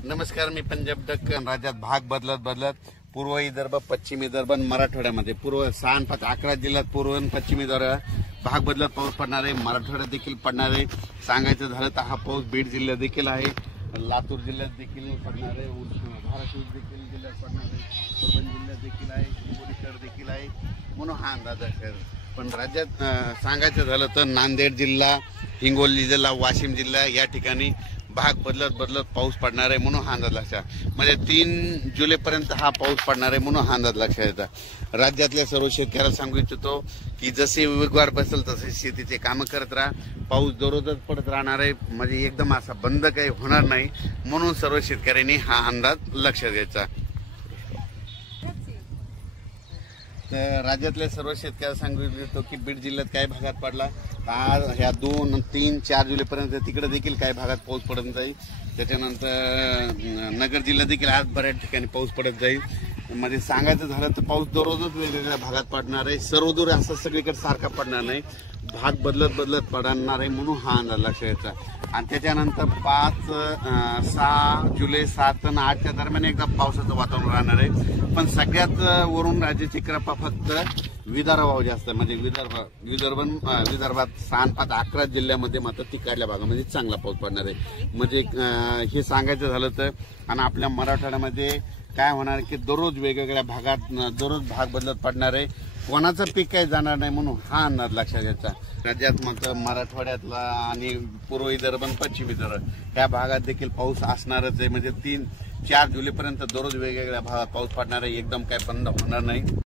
नमस्कार, मी पंजाब दक्कन. राज्यात भाग बदलत पूर्व विदर्भ, पश्चिम विदर्भ आणि मराठवाड्यामध्ये पूर्व 6 5 11 जिल्ह्यात पूर्व आणि पश्चिम विदर्भ भाग बदलत पाऊस पडणार आहे. मराठवाड्यात देखील पडणार आहे. सांगायचं झालं तर हा पाऊस बीड जिल्ह्यात देखील आहे, लातूर जिल्ह्यात देखील पडणार आहे, धाराशिव देखील जिल्ह्यात पडणार आहे, परभणी जिल्ह्यात देखील आहे, हिंगोलीकडे देखील आहे, म्हणून हा अंदाज आहे. पण राज्यात सांगायचं झालं तर नांदेड जिल्हा, हिंगोली जिल्हा, वाशिम जिल्हा या ठिकाणी भाग बदलत पाऊस पडणार आहे, म्हणून हा अंदाज लक्षात. म्हणजे 3 जुलैपर्यंत हा पाऊस पडणार आहे, म्हणून हा अंदाज लक्षात येतात. राज्यातल्या सर्व शेतकऱ्याला सांगू इच्छितो की जसे वेगवार बसेल तसे शेतीचे कामं करत राहा. पाऊस दररोजच पडत राहणार आहे, म्हणजे एकदम असा बंद काही होणार नाही, म्हणून सर्व शेतकऱ्यांनी हा अंदाज लक्षात घ्यायचा. तर राज्यातल्या सर्व शेतकऱ्याला सांगू इच्छितो की बीड जिल्ह्यात काही भागात पडला, आज ह्या 2, 3, 4 जुलैपर्यंत तिकडे देखील काही भागात पाऊस पडत जाईल. त्याच्यानंतर नगर जिल्ह्यात देखील आज बऱ्याच ठिकाणी पाऊस पडत जाईल. म्हणजे सांगायचं झालं तर पाऊस दररोजच वेगवेगळ्या भागात पडणार आहे, सर्वदूर असं सगळीकडे सारखा पडणार नाही, भाग बदलत पडणार आहे, म्हणून हा अंदाज लक्षात घ्यायचा. आणि त्याच्यानंतर 5, 6 जुलै 7 आणि 8च्या दरम्यान एकदा पावसाचं वातावरण राहणार आहे. पण सगळ्यात वरून राज्याची कृपा फक्त विदर्भावर जास्त, म्हणजे विदर्भात 6 5 11 जिल्ह्यामध्ये मात्र तिकडल्या भागामध्ये चांगला पाऊस पडणार आहे. म्हणजे हे सांगायचं झालं तर. आणि आपल्या मराठवाड्यामध्ये काय होणार की दररोज वेगवेगळ्या भागात दररोज भाग बदलत पडणार आहे, कोणाचं पीक काही जाणार नाही, म्हणून हा अंदाज लक्षात घ्यायचा. राज्यात मात्र मराठवाड्यातला आणि पूर्व विदर्भ आणि पश्चिम विदर्भ या भागात देखील पाऊस असणारच आहे. म्हणजे 3 4 जुलैपर्यंत दररोज वेगवेगळ्या भागात पाऊस पडणार आहे, एकदम काय बंद होणार नाही.